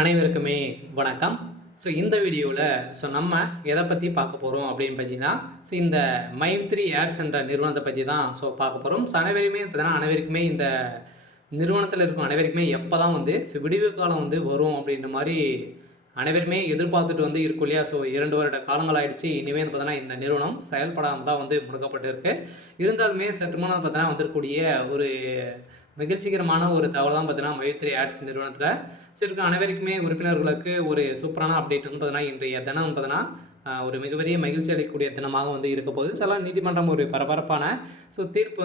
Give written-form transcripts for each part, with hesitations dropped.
அனைவருக்குமே வணக்கம். இந்த வீடியோவில் நம்ம எதை பற்றி பார்க்க போகிறோம் அப்படின்னு பார்த்தீங்கன்னா, இந்த மைத்ரி ஆட்ஸ் என்ற நிறுவனத்தை பற்றி தான் பார்க்க போகிறோம். அனைவருக்குமே இந்த நிறுவனத்தில் இருக்கும் அனைவருக்குமே எப்போ தான் விடிவு காலம் வரும் அப்படின்ற மாதிரி அனைவருமே எதிர்பார்த்துட்டு இருக்கும் இல்லையா? 2 வருட காலங்கள் ஆயிடுச்சு. இனிமேல் பார்த்தீங்கன்னா இந்த நிறுவனம் செயல்படாமல் தான் முடக்கப்பட்டு இருக்கு. இருந்தாலுமே சற்று முன்ன பார்த்தீங்கன்னா வந்திருக்கக்கூடிய ஒரு மகிழ்ச்சிகரமான ஒரு தகவல் தான் பார்த்தீங்கன்னா மைத்ரி ஆட்ஸ் நிறுவனத்தில் இருக்க அனைவருக்குமே உறுப்பினர்களுக்கு ஒரு சூப்பரான அப்டேட் பார்த்தீங்கன்னா இன்றைய தினம் பார்த்தீங்கன்னா ஒரு மிகப்பெரிய மகிழ்ச்சி அளிக்கக்கூடிய தினமாக இருக்க போகுது. சில நீதிமன்றம் ஒரு பரபரப்பான தீர்ப்பு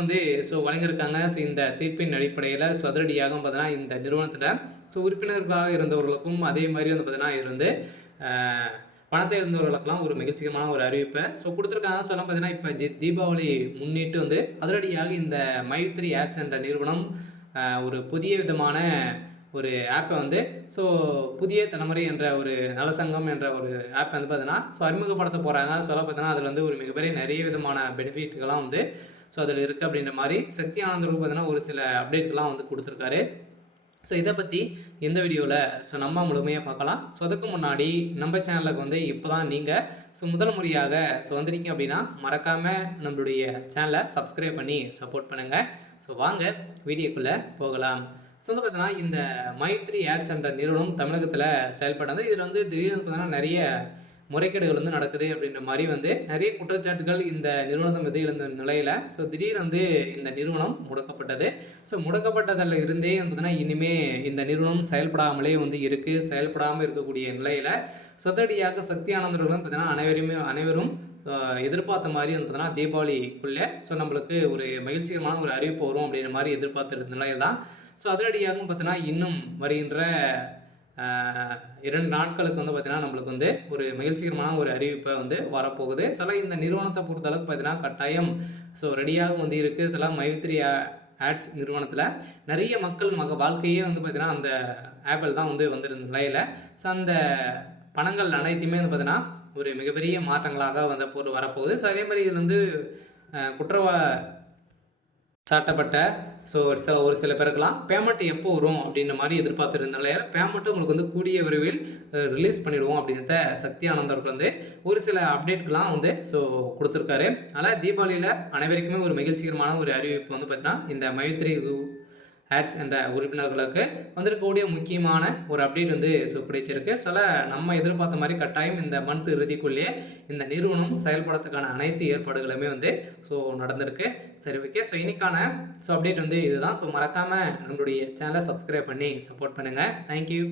வழங்கியிருக்காங்க. இந்த தீர்ப்பின் அடிப்படையில் அதிரடியாக பார்த்தீங்கன்னா இந்த நிறுவனத்தில் உறுப்பினர்களாக இருந்தவர்களுக்கும் அதே மாதிரி பார்த்தீங்கன்னா இது பணத்தை இருந்தவர்களுக்கெல்லாம் ஒரு மகிழ்ச்சிகரமான ஒரு அறிவிப்பை கொடுத்துருக்காங்க. பார்த்தீங்கன்னா இப்போ தீபாவளி முன்னிட்டு அதிரடியாக இந்த மைத்ரி ஆட்ஸ் என்ற நிறுவனம் ஒரு புதிய விதமான ஒரு ஆப்பை புதிய தலைமுறை என்ற ஒரு நலசங்கம் என்ற ஒரு ஆப் பார்த்தீங்கன்னா அறிமுகப்படுத்த போகிறாங்க. பார்த்தீங்கன்னா அதில் ஒரு மிகப்பெரிய நிறைய விதமான பெனிஃபிட்கள்லாம் அதில் இருக்குது அப்படின்ற மாதிரி சக்தி ஆனந்தருக்கு பார்த்தீங்கன்னா ஒரு சில அப்டேட்கள்லாம் கொடுத்துருக்காரு. இதை பற்றி எந்த வீடியோவில் நம்ம முழுமையாக பார்க்கலாம். அதுக்கு முன்னாடி நம்ம சேனலுக்கு இப்போ தான் நீங்கள் முதல் முறையாக வந்திருக்கீங்க அப்படின்னா மறக்காமல் நம்மளுடைய சேனலை சப்ஸ்கிரைப் பண்ணி சப்போர்ட் பண்ணுங்கள். வாங்க வீடியோக்குள்ளே போகலாம். பார்த்தீங்கன்னா இந்த மைத்ரி ஆட்ஸ் என்ற நிறுவனம் தமிழகத்தில் செயல்படுறது. இதில் திடீர்னு பார்த்தீங்கன்னா நிறைய முறைகேடுகள் நடக்குது அப்படின்ற மாதிரி நிறைய குற்றச்சாட்டுகள் இந்த நிறுவனத்தை மீது இருந்த நிலையில் திடீர்னு இந்த நிறுவனம் முடக்கப்பட்டது. முடக்கப்பட்டதில் இருந்தே பார்த்தீங்கன்னா இனிமேல் இந்த நிறுவனம் செயல்படாமலே இருக்குது. செயல்படாமல் இருக்கக்கூடிய நிலையில் சதடியாக சக்தி ஆனந்தர்களும் பார்த்தீங்கன்னா அனைவரும் எதிர்பார்த்த மாதிரி பார்த்தீங்கன்னா தீபாவளிக்குள்ளே நம்மளுக்கு ஒரு மகிழ்ச்சிகரமான ஒரு அறிவிப்பு வரும் அப்படின்ற மாதிரி எதிர்பார்த்துருந்த நிலையில் தான் அதிரடியாகவும் பார்த்தீங்கன்னா இன்னும் வருகின்ற 2 நாட்களுக்கு பார்த்தீங்கன்னா நம்மளுக்கு ஒரு மகிழ்ச்சிகரமான ஒரு அறிவிப்பை வரப்போகுது. இந்த நிறுவனத்தை பொறுத்தளவுக்கு பார்த்தீங்கன்னா கட்டாயம் ரெடியாக இருக்குது. மைத்ரி ஆட்ஸ் நிறுவனத்தில் நிறைய மக்கள் வாழ்க்கையே பார்த்தீங்கன்னா அந்த ஆப்பில் தான் வந்திருந்த நிலையில் அந்த பணங்கள் அனைத்துமே பார்த்தீங்கன்னா ஒரு மிகப்பெரிய மாற்றங்களாக வரப்போகுது. அதே மாதிரி இதில் குற்றவா சாட்டப்பட்ட ஒரு சில பேருக்கெல்லாம் பேமெண்ட் எப்போ வரும் அப்படின்ற மாதிரி எதிர்பார்த்துருந்தால பேமெண்ட்டு உங்களுக்கு கூடிய விரைவில் ரிலீஸ் பண்ணிவிடுவோம் அப்படின்றத சக்தி ஆனந்தருக்கு ஒரு சில அப்டேட்கெலாம் கொடுத்துருக்காரு. அதனால் தீபாவளியில் அனைவருக்குமே ஒரு மகிழ்ச்சிகரமான ஒரு அறிவிப்பு பார்த்தீங்கன்னா இந்த மைத்ரி ஆட்ஸ் என்ற உறுப்பினர்களுக்கு வந்திருக்கக்கூடிய முக்கியமான ஒரு அப்டேட் கிடைச்சிருக்கு. நம்ம எதிர்பார்த்த மாதிரி கட்டாயம் இந்த மந்த் இறுதிக்குள்ளேயே இந்த நிறுவனம் செயல்படுறதுக்கான அனைத்து ஏற்பாடுகளுமே நடந்திருக்கு. சரி, ஓகே. இன்னைக்கான அப்டேட் இதுதான். மறக்காமல் நம்மளுடைய சேனலை சப்ஸ்கிரைப் பண்ணி சப்போர்ட் பண்ணுங்கள். தேங்க்யூ.